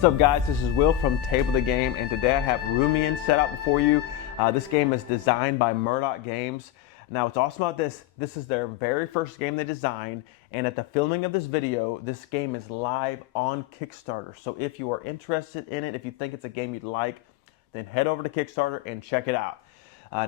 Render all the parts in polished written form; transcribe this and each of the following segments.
What's up guys, this is Will from Table the Game, and today I have Rumian set out before you. This game is designed by Murdoc Games. Now what's awesome about this is their very first game they designed, and at the filming of this video, this game is live on Kickstarter. So if you are interested in it, if you think it's a game you'd like, then head over to Kickstarter and check it out.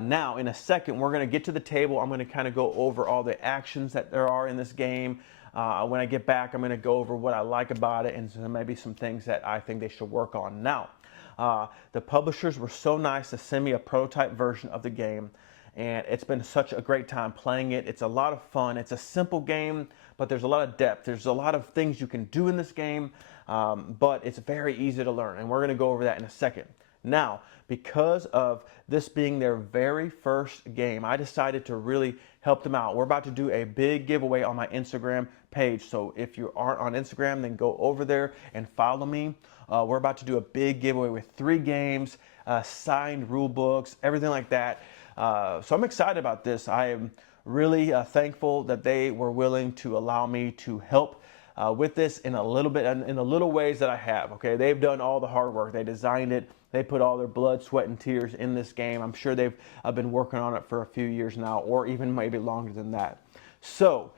Now in a second, we're going to get to the table. I'm going to kind of go over all the actions that there are in this game. When I get back, I'm going to go over what I like about it and maybe some things that I think they should work on. Now, the publishers were so nice to send me a prototype version of the game, and it's been such a great time playing it. It's a lot of fun. It's a simple game, but there's a lot of depth. There's a lot of things you can do in this game, but it's very easy to learn, and we're going to go over that in a second. Now, because of this being their very first game, I decided to really help them out. We're about to do a big giveaway on my Instagram page. So if you aren't on Instagram, then go over there and follow me. We're about to do a big giveaway with 3 games, signed rule books, everything like that. So I'm excited about this. I am really thankful that they were willing to allow me to help with this in a little bit, in the little ways that I have. Okay, they've done all the hard work. They designed it. They put all their blood, sweat, and tears in this game. I'm sure they've been working on it for a few years now, or even maybe longer than that. So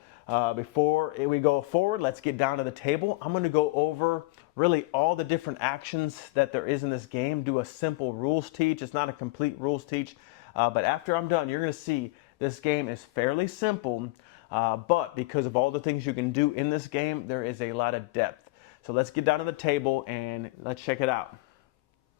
before we go forward, let's get down to the table. I'm going to go over really all the different actions that there is in this game, do a simple rules teach. It's not a complete rules teach, but after I'm done, you're going to see this game is fairly simple, but because of all the things you can do in this game, there is a lot of depth. So let's get down to the table and let's check it out.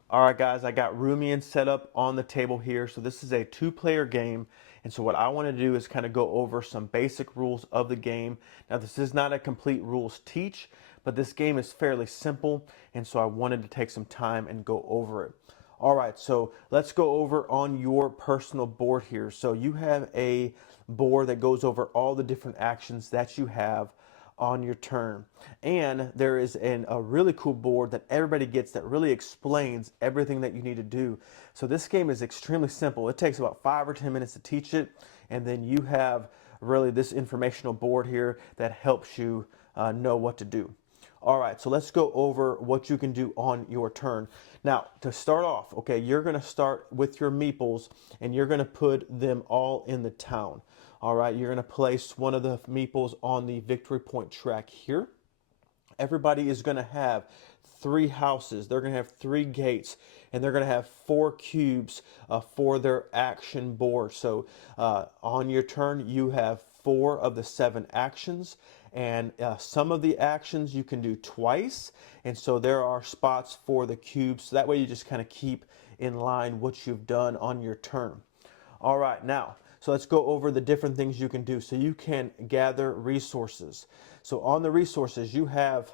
All right, guys, I got Rumian set up on the table here. So this is a 2-player game. And so what I want to do is kind of go over some basic rules of the game. Now, this is not a complete rules teach, but this game is fairly simple. And so I wanted to take some time and go over it. All right, so let's go over on your personal board here. So you have a board that goes over all the different actions that you have on your turn, and there is a really cool board that everybody gets that really explains everything that you need to do. So this game is extremely simple. It takes about 5 or 10 minutes to teach it, and then you have really this informational board here that helps you know what to do. All right, so let's go over what you can do on your turn. Now, to start off, okay, you're going to start with your meeples, and you're going to put them all in the town. All right, you're going to place one of the meeples on the victory point track here. Everybody is going to have 3 houses. They're going to have 3 gates, and they're going to have 4 cubes for their action board. So on your turn, you have 4 of the 7 actions, and some of the actions you can do twice, and so there are spots for the cubes. So that way you just kind of keep in line what you've done on your turn. All right, now, so let's go over the different things you can do. So you can gather resources. So on the resources, you have,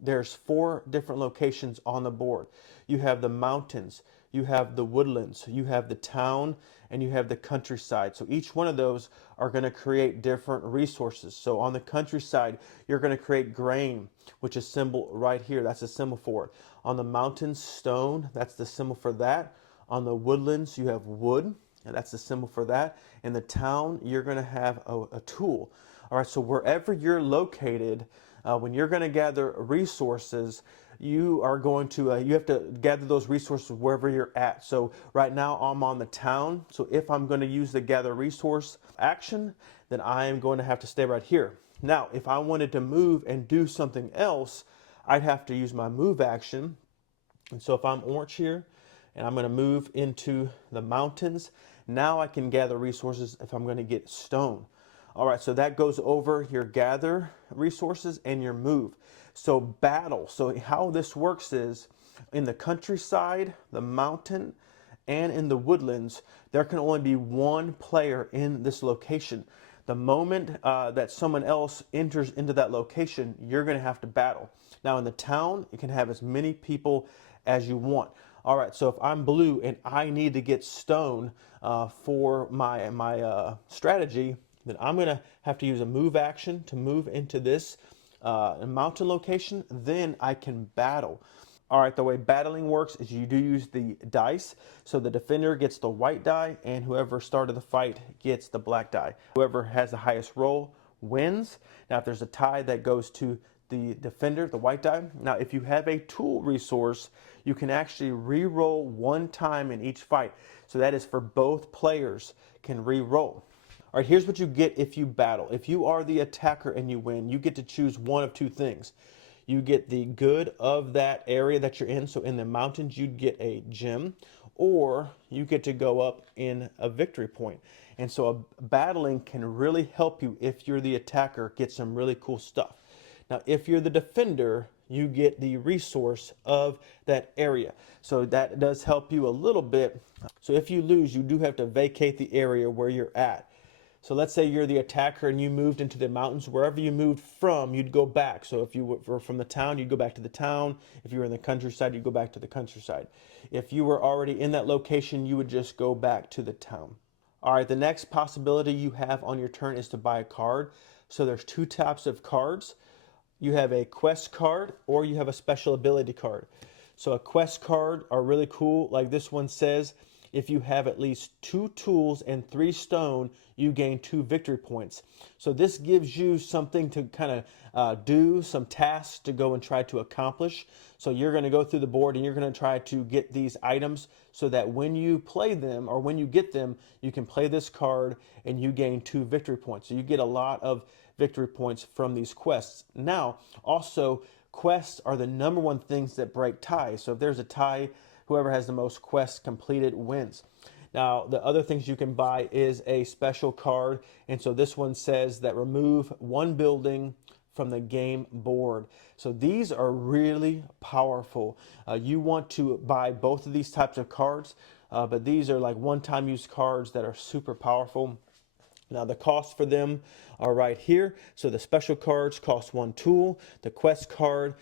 there's 4 different locations on the board. You have the mountains, you have the woodlands, you have the town, and you have the countryside. So each one of those are going to create different resources. So on the countryside, you're going to create grain, which is symbol right here. That's a symbol for it. On the mountains, stone, that's the symbol for that. On the woodlands, you have wood, and that's the symbol for that. In the town, you're going to have a tool. All right, so wherever you're located, when you're going to gather resources, you are going to, you have to gather those resources wherever you're at. So right now I'm on the town. So if I'm going to use the gather resource action, then I am going to have to stay right here. Now, if I wanted to move and do something else, I'd have to use my move action. And so if I'm orange here, and I'm going to move into the mountains, now I can gather resources if I'm going to get stone. All right, so that goes over your gather resources and your move. So battle, so how this works is in the countryside, the mountain, and in the woodlands, there can only be 1 player in this location. The moment that someone else enters into that location, you're going to have to battle. Now in the town, you can have as many people as you want. All right, so if I'm blue and I need to get stone for my strategy, then I'm going to have to use a move action to move into this mountain location. Then I can battle. All right, the way battling works is you do use the dice. So the defender gets the white die, and whoever started the fight gets the black die. Whoever has the highest roll wins. Now, if there's a tie, that goes to the defender, the white die. Now, if you have a tool resource, you can actually re-roll one time in each fight. So that is for both players can re-roll. All right, here's what you get if you battle. If you are the attacker and you win, you get to choose one of two things. You get the good of that area that you're in. So in the mountains, you'd get a gem, or you get to go up in a victory point. And so battling can really help you if you're the attacker, get some really cool stuff. Now, if you're the defender, you get the resource of that area. So that does help you a little bit. So if you lose, you do have to vacate the area where you're at. So let's say you're the attacker and you moved into the mountains. Wherever you moved from, you'd go back. So if you were from the town, you'd go back to the town. If you were in the countryside, you'd go back to the countryside. If you were already in that location, you would just go back to the town. All right, the next possibility you have on your turn is to buy a card. So there's two types of cards. You have a quest card or you have a special ability card. So a quest card are really cool. Like this one says, if you have at least 2 tools and 3 stone, you gain 2 victory points. So this gives you something to kind of do, some tasks to go and try to accomplish. So you're going to go through the board and you're going to try to get these items so that when you play them or when you get them, you can play this card and you gain 2 victory points. So you get a lot of victory points from these quests. Now, also, quests are the #1 things that break ties. So if there's a tie, whoever has the most quests completed wins. Now, the other things you can buy is a special card. And so this one says that remove 1 building from the game board. So these are really powerful. You want to buy both of these types of cards, but these are like one-time use cards that are super powerful. Now the costs for them are right here. So the special cards cost 1 tool. The quest card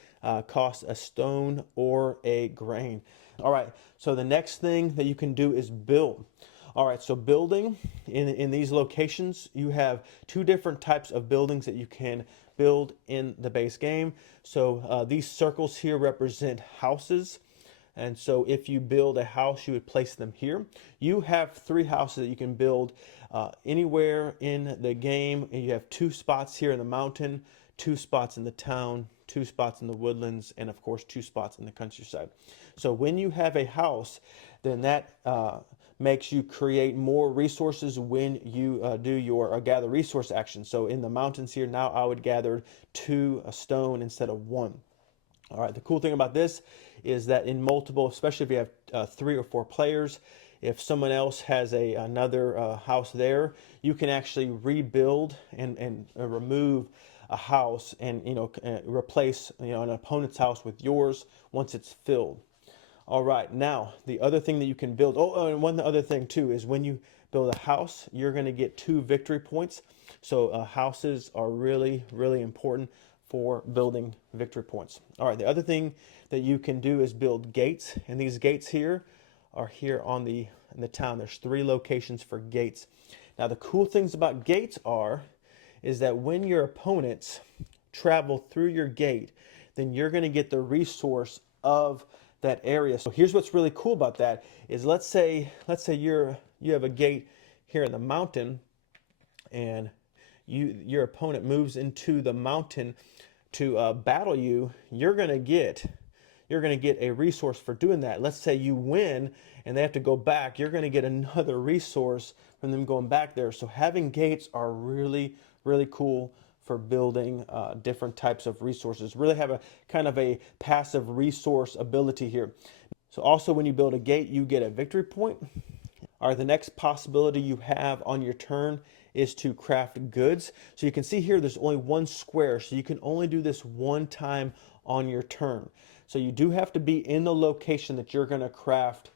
costs a stone or a grain. All right, so the next thing that you can do is build. All right, so building in these locations, you have 2 different types of buildings that you can build in the base game. So these circles here represent houses. And so if you build a house, you would place them here. You have 3 houses that you can build anywhere in the game. And you have 2 spots here in the mountain, 2 spots in the town, 2 spots in the woodlands, and of course 2 spots in the countryside. So when you have a house, then that makes you create more resources when you do your gather resource action. So in the mountains here, now I would gather 2 stone instead of 1. All right, the cool thing about this is that in multiple, especially if you have 3 or 4 players, if someone else has another house there, you can actually rebuild and remove a house and replace an opponent's house with yours once it's filled. All right, now the other thing that you can build, and one other thing too, is when you build a house, you're going to get 2 victory points. So houses are really, really important for building victory points. All right, the other thing that you can do is build gates, and these gates here are here in the town. There's 3 locations for gates. Now the cool things about gates is that when your opponents travel through your gate, then you're going to get the resource of that area. So here's what's really cool about that is let's say you have a gate here in the mountain, and your opponent moves into the mountain to battle you. You're going to get a resource for doing that. Let's say you win and they have to go back. You're going to get another resource from them going back there. So having gates are really, really cool for building different types of resources. Really have a kind of a passive resource ability here. So also when you build a gate, you get a victory point. All right, the next possibility you have on your turn is to craft goods. So you can see here there's only 1 square, so you can only do this 1 time on your turn. So you do have to be in the location that you're going to craft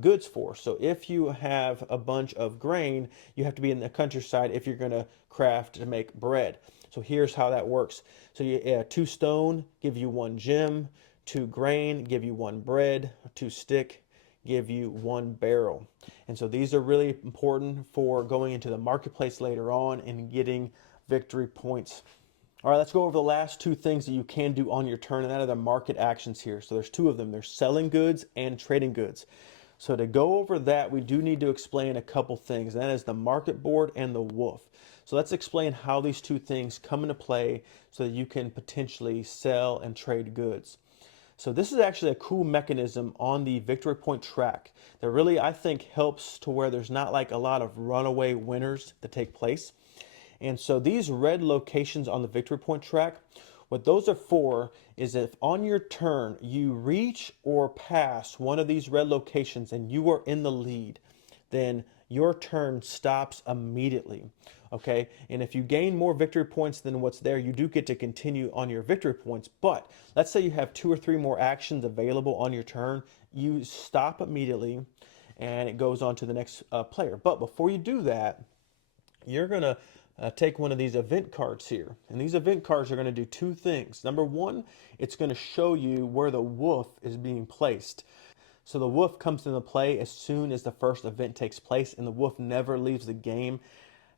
goods for. So if you have a bunch of grain, you have to be in the countryside if you're going to craft to make bread. So here's how that works. So 2 stone give you 1 gem, 2 grain give you 1 bread, 2 stick give you 1 barrel. And so these are really important for going into the marketplace later on and getting victory points. All right, let's go over the last 2 things that you can do on your turn, and that are the market actions here. So there's 2 of them. There's selling goods and trading goods. So to go over that, we do need to explain a couple things. That is the market board and the wolf. So let's explain how these two things come into play so that you can potentially sell and trade goods. So this is actually a cool mechanism on the victory point track that really, I think, helps to where there's not like a lot of runaway winners that take place. And so these red locations on the victory point track, what those are for is if on your turn you reach or pass one of these red locations and you are in the lead, then your turn stops immediately. Okay, and if you gain more victory points than what's there, you do get to continue on your victory points. But let's say you have 2 or 3 more actions available on your turn, you stop immediately and it goes on to the next player. But before you do that, you're gonna take one of these event cards here. And these event cards are gonna do 2 things. Number 1, it's gonna show you where the wolf is being placed. So the wolf comes into play as soon as the first event takes place, and the wolf never leaves the game.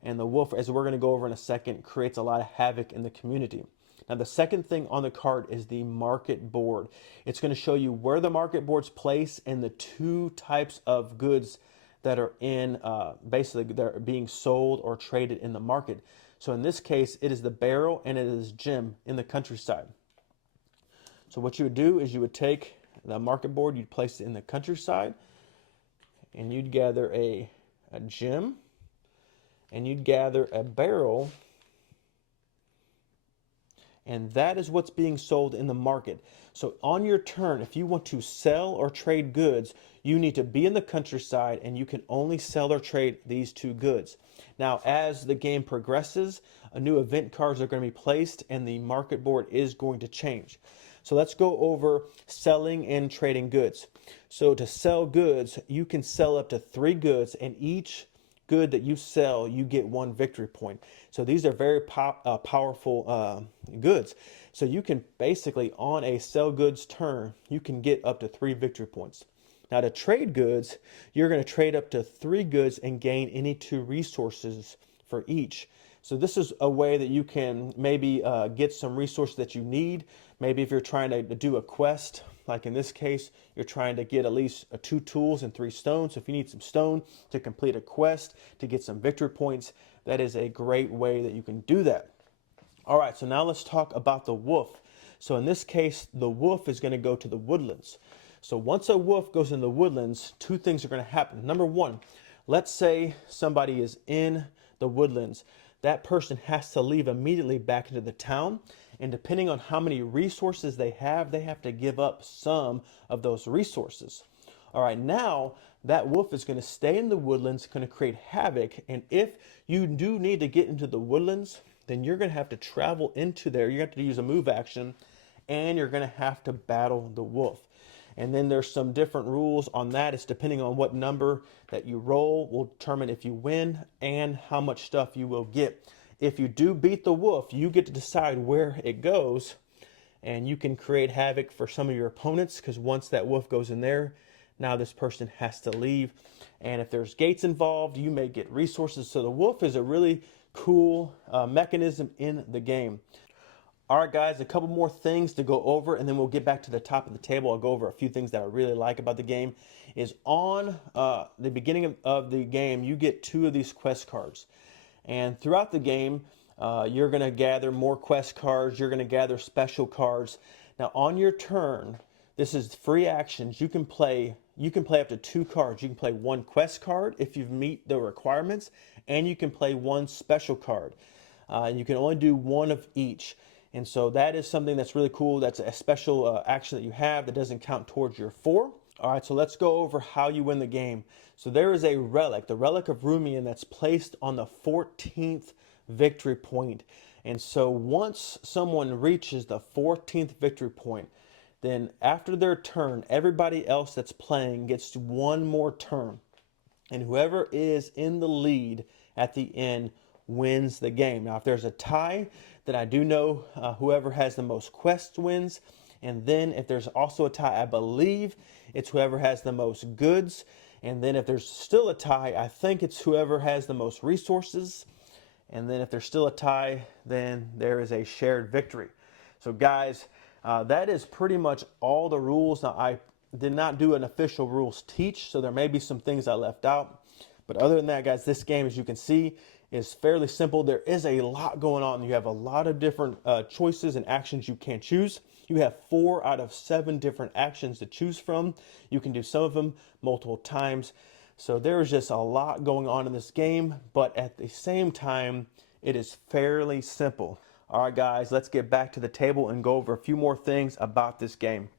And the wolf, as we're going to go over in a second, creates a lot of havoc in the community. Now, the second thing on the card is the market board. It's going to show you where the market board's placed and the 2 types of goods that are in, basically, they're being sold or traded in the market. So in this case, it is the barrel and it is gem in the countryside. So what you would do is you would take the market board, you'd place it in the countryside, and you'd gather a gem, and you'd gather a barrel, and that is what's being sold in the market. So on your turn, if you want to sell or trade goods, you need to be in the countryside, and you can only sell or trade these 2 goods. Now, as the game progresses, new event cards are going to be placed, and the market board is going to change. So let's go over selling and trading goods. So to sell goods, you can sell up to 3 goods, and each good that you sell, you get 1 victory point. So these are very powerful goods. So you can basically, on a sell goods turn, you can get up to 3 victory points. Now to trade goods, you're going to trade up to 3 goods and gain any 2 resources for each. So this is a way that you can maybe get some resources that you need. Maybe if you're trying to do a quest, like in this case, you're trying to get at least 2 tools and 3 stones. So if you need some stone to complete a quest, to get some victory points, that is a great way that you can do that. All right, so now let's talk about the wolf. So in this case, the wolf is going to go to the woodlands. So once a wolf goes in the woodlands, 2 things are going to happen. Number 1, let's say somebody is in the woodlands. That person has to leave immediately back into the town. And depending on how many resources they have to give up some of those resources. All right, now that wolf is going to stay in the woodlands, going to create havoc. And if you do need to get into the woodlands, then you're going to have to travel into there. You have to use a move action, and you're going to have to battle the wolf. And then there's some different rules on that. It's depending on what number that you roll will determine if you win and how much stuff you will get. If you do beat the wolf, you get to decide where it goes, and you can create havoc for some of your opponents, because once that wolf goes in there, now this person has to leave. And if there's gates involved, you may get resources. So the wolf is a really cool mechanism in the game. All right, guys, a couple more things to go over, and then we'll get back to the top of the table. I'll go over a few things that I really like about the game. Is on the beginning of the game, you get 2 of these quest cards. And throughout the game, you're going to gather more quest cards. You're going to gather special cards. Now, on your turn, this is free actions. You can play up to 2 cards. You can play 1 quest card if you meet the requirements, and you can play 1 special card. You can only do 1 of each. And so that is something that's really cool. That's a special action that you have that doesn't count towards your 4. All right, so let's go over how you win the game. So there is a relic, the relic of Rumian, that's placed on the 14th victory point. And so once someone reaches the 14th victory point, then after their turn, everybody else that's playing gets 1 more turn. And whoever is in the lead at the end wins the game. Now, if there's a tie, then I do know whoever has the most quests wins. And then if there's also a tie, I believe it's whoever has the most goods. And then if there's still a tie, I think it's whoever has the most resources. And then if there's still a tie, then there is a shared victory. So guys, that is pretty much all the rules. Now, I did not do an official rules teach, so there may be some things I left out. But other than that, guys, this game, as you can see, is fairly simple. There is a lot going on. You have a lot of different choices and actions you can choose. You have 4 out of 7 different actions to choose from. You can do some of them multiple times. So there's just a lot going on in this game, but at the same time, it is fairly simple. All right, guys, let's get back to the table and go over a few more things about this game.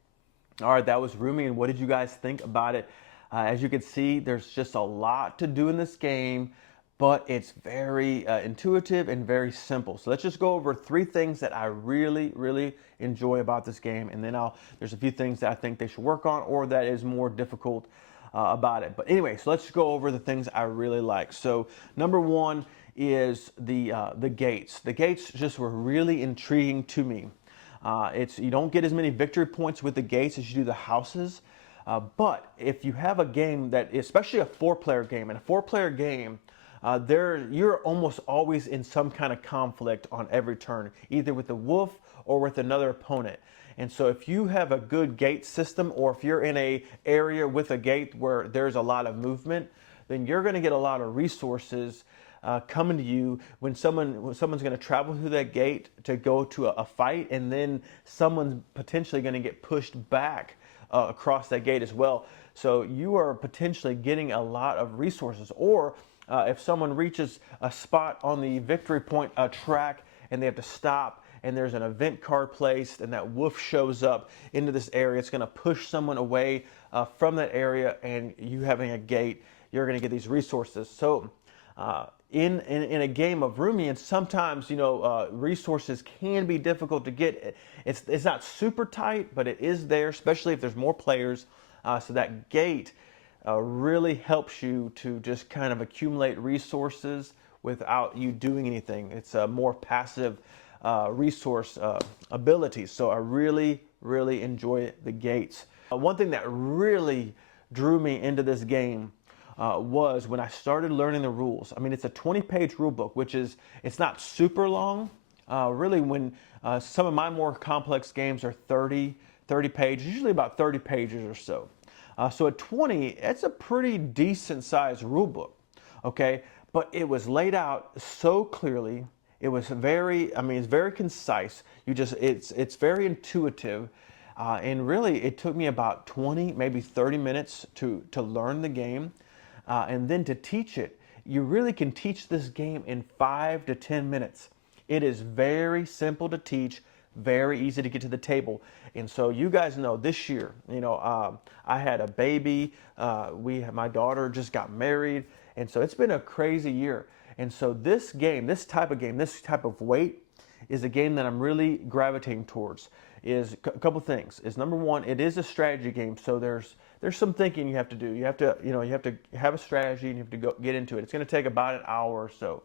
All right, that was Rumian. What did you guys think about it? As you can see, there's just a lot to do in this game, but it's very intuitive and very simple. So let's just go over 3 things that I really, really enjoy about this game, and then there's a few things that I think they should work on or that is more difficult about it. But anyway, so let's go over the things I really like. So number 1 is the gates. The gates just were really intriguing to me. You don't get as many victory points with the gates as you do the houses. But if you have a game that, especially a 4-player game, and a 4-player game, you're almost always in some kind of conflict on every turn, either with the wolf or with another opponent. And so if you have a good gate system, or if you're in a area with a gate where there's a lot of movement, then you're going to get a lot of resources coming to you when someone's going to travel through that gate to go to a fight, and then someone's potentially going to get pushed back across that gate as well. So you are potentially getting a lot of resources. Or if someone reaches a spot on the victory point track and they have to stop, and there's an event card placed, and that wolf shows up into this area, it's going to push someone away from that area, and you having a gate, you're going to get these resources. So in a game of Rumian, sometimes resources can be difficult to get. It's not super tight, but it is there, especially if there's more players. So that gate really helps you to just kind of accumulate resources without you doing anything. It's a more passive resource ability. So I really, really enjoy the gates. One thing that really drew me into this game was when I started learning the rules. I mean, it's a 20-page rule book, it's not super long. Really, when some of my more complex games are 30 pages, usually about 30 pages or so. So at 20, it's a pretty decent sized rule book, okay? But it was laid out so clearly. It was it's very concise. It's very intuitive. And really, it took me about 20, maybe 30 minutes to learn the game. And then to teach it. You really can teach this game in 5 to 10 minutes. It is very simple to teach, very easy to get to the table. And so you guys know this year, I had a baby. My daughter just got married. And so it's been a crazy year. And so this type of weight is a game that I'm really gravitating towards. Is a couple things. Is number 1, it is a strategy game, so there's some thinking you have to do. You have to have a strategy, and you have to get into it. It's going to take about an hour or so,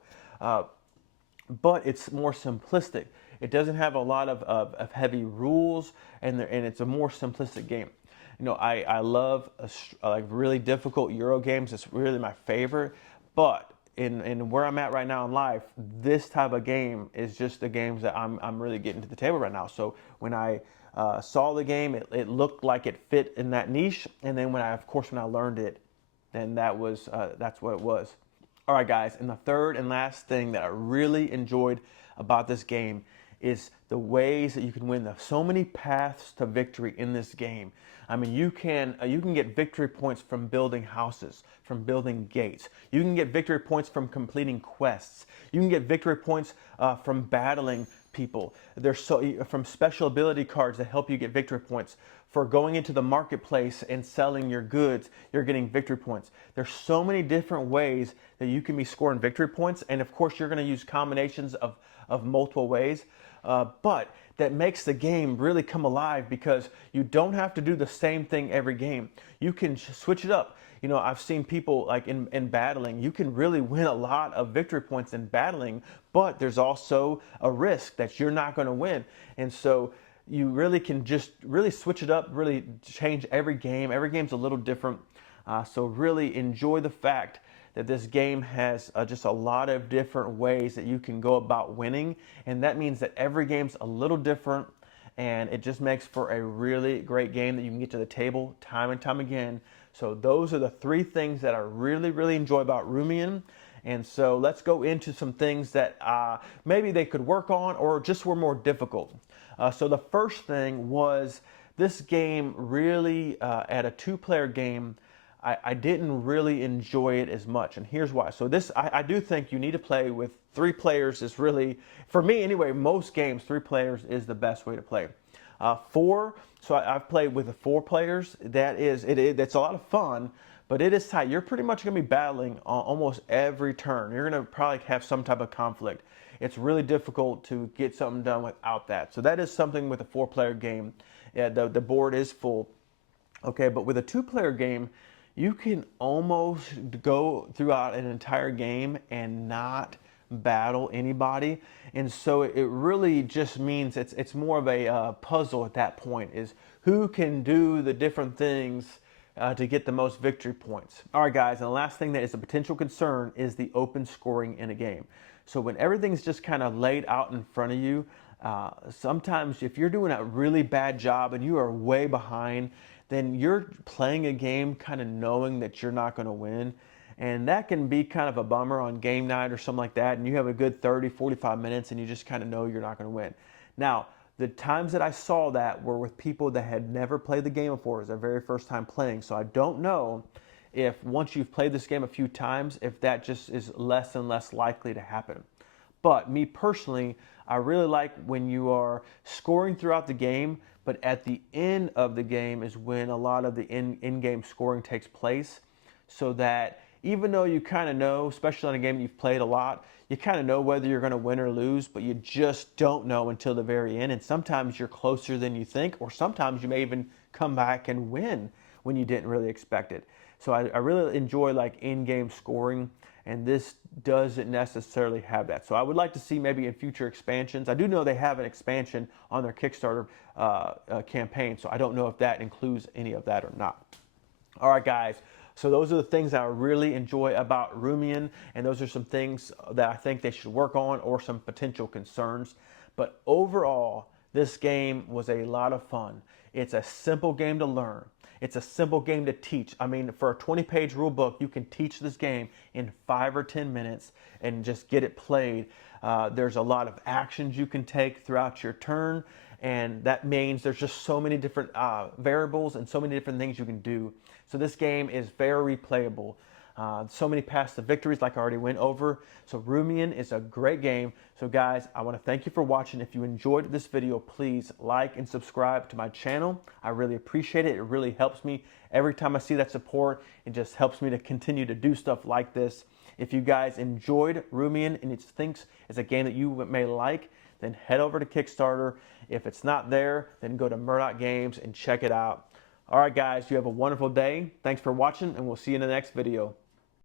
but it's more simplistic. It doesn't have a lot of heavy rules, and it's a more simplistic game. I love like really difficult Euro games. It's really my favorite, but in where I'm at right now in life, this type of game is just the games that I'm really getting to the table right now. So when I saw the game, it looked like it fit in that niche, and then when I learned it, then that's what it was. All right, guys, and the third and last thing that I really enjoyed about this game is the ways that you can win. There's so many paths to victory in this game. I mean, you can get victory points from building houses, from building gates. You can get victory points from completing quests. You can get victory points from battling people. From special ability cards that help you get victory points. For going into the marketplace and selling your goods, you're getting victory points. There's so many different ways that you can be scoring victory points, and of course you're going to use combinations of multiple ways. But that makes the game really come alive, because you don't have to do the same thing every game. You can switch it up. I've seen people like in battling, you can really win a lot of victory points in battling, but there's also a risk that you're not going to win. And so you really can just really switch it up, really change every game. Every game's a little different. So really enjoy the fact that this game has just a lot of different ways that you can go about winning. And that means that every game's a little different, and it just makes for a really great game that you can get to the table time and time again. So those are the 3 things that I really, really enjoy about Rumian. And so let's go into some things that maybe they could work on or just were more difficult. So the first thing was this game really, at a two-player game, I didn't really enjoy it as much, and here's why. So this, I do think you need to play with 3 players is really, for me anyway, most games, 3 players is the best way to play. 4, so I've played with the 4 players. That's a lot of fun, but it is tight. You're pretty much going to be battling on almost every turn. You're going to probably have some type of conflict. It's really difficult to get something done without that. So that is something with a 4-player game. Yeah, the board is full. Okay, but with a 2-player game, you can almost go throughout an entire game and not battle anybody. And so it really just means it's more of a puzzle at that point, is who can do the different things to get the most victory points. All right, guys, and the last thing that is a potential concern is the open scoring in a game. So when everything's just kind of laid out in front of you, sometimes if you're doing a really bad job and you are way behind, then you're playing a game kind of knowing that you're not going to win. And that can be kind of a bummer on game night or something like that. And you have a good 30, 45 minutes and you just kind of know you're not going to win. Now, the times that I saw that were with people that had never played the game before. It was their very first time playing. So I don't know if once you've played this game a few times, if that just is less and less likely to happen. But me personally, I really like when you are scoring throughout the game, but at the end of the game is when a lot of the in-game scoring takes place, so that even though you kind of know, especially on a game you've played a lot, you kind of know whether you're going to win or lose, but you just don't know until the very end. And sometimes you're closer than you think, or sometimes you may even come back and win when you didn't really expect it. So I really enjoy like in-game scoring, and this doesn't necessarily have that. So I would like to see maybe in future expansions. I do know they have an expansion on their Kickstarter campaign, so I don't know if that includes any of that or not. All right, guys. So those are the things that I really enjoy about Rumian, and those are some things that I think they should work on or some potential concerns. But overall, this game was a lot of fun. It's a simple game to learn. It's a simple game to teach. I mean, for a 20-page rule book, you can teach this game in 5 or 10 minutes and just get it played. There's a lot of actions you can take throughout your turn, and that means there's just so many different variables and so many different things you can do. So this game is very replayable. So many paths to victories like I already went over. So Rumian is a great game. So guys, I want to thank you for watching. If you enjoyed this video, please like and subscribe to my channel. I really appreciate it. It really helps me every time I see that support. It just helps me to continue to do stuff like this. If you guys enjoyed Rumian and it thinks it's a game that you may like, then head over to Kickstarter. If it's not there, then go to Murdoc Games and check it out. All right, guys, you have a wonderful day. Thanks for watching, and we'll see you in the next video.